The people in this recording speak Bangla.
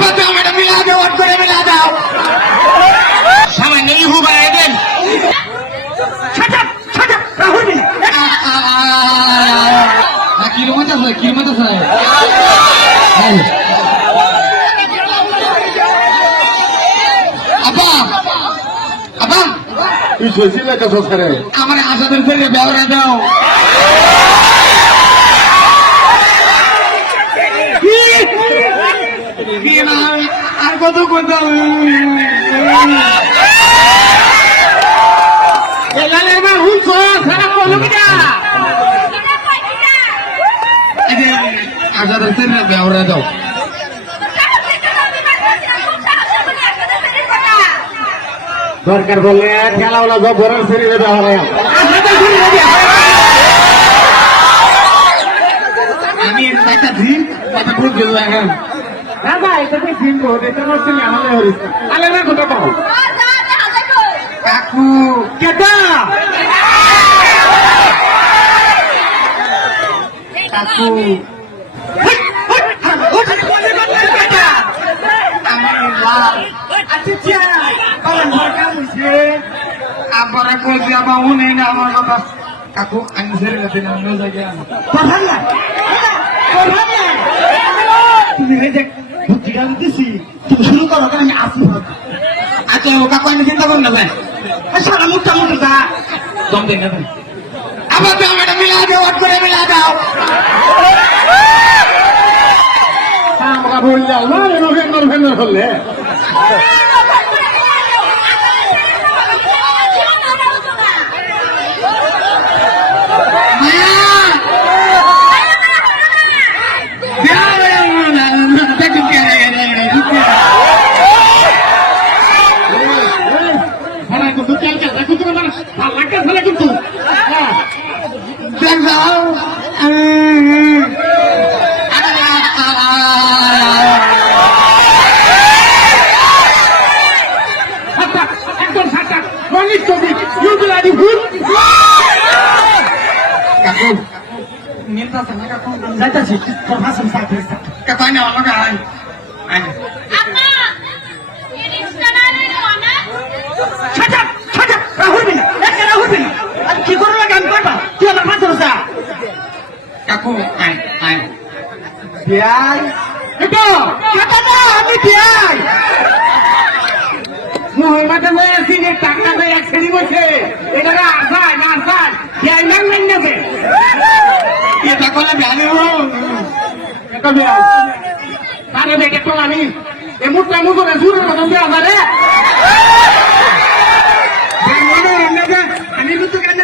আবার তো আমার মিলা দাও, ওট করে মিলা দাও। সামান্য ইহু বাড়াই দেন। কিরমত আছে, কিরমত আছে। আপা আপা তুই সইছিল একটা সসারে আমার আসাদের ফেলে ব্যবহার দাও। আর কত কথা আসাদের ফেলে ব্যবহার দাও। দরকার বললে খেলাওয়ালা সব বড় ফেরি দেবে আমি একটা দিন একটা ভুল গেল এখন। দাদা এটা তো কিনবো এটা নষ্ট নেই আমাদের হরিস আলে না কোথা পাবো কাকু কেটা কাকু আবার কইছি আবার উনি না আমার কথা। কাকু আমি ছেড়ে গেছি না অন্য জায়গায় তুমি এই যে বুদ্ধিটা দিতেছি তুমি শুরু করো আমি আসবো আচ্ছা ও কাকু আমি চিন্তা করুন না ভাই সারা মুখটা মুখে যা দম দেন না ভাই। আবার তো আমার মিলা দাও, ওট করে মিলা দাও। আমরা বললাম না নভেম্বর ফেব্রুয়ারি করলে যাইতাছি তোর ভাষণ সাথে কাকু না আমাকে আয় কি করো গান করবা তুই আমার ভাষণ সা কাকু আয় আয় বিয়াই এটা কেটা না আমি বিয়াই মহিমাটা হয়ে আছি যে টাকা দিয়ে এক ছেড়ি বসে এটা আসায় না আসায় বিয়াই ম্যান ম্যান নেবে এটা করলে ভ্যালু এটা বিয়াই তারে দেখে তো আমি এমুকটা এমুক করে জুড়ে প্রথম দেওয়া পারে আমি কিন্তু কেন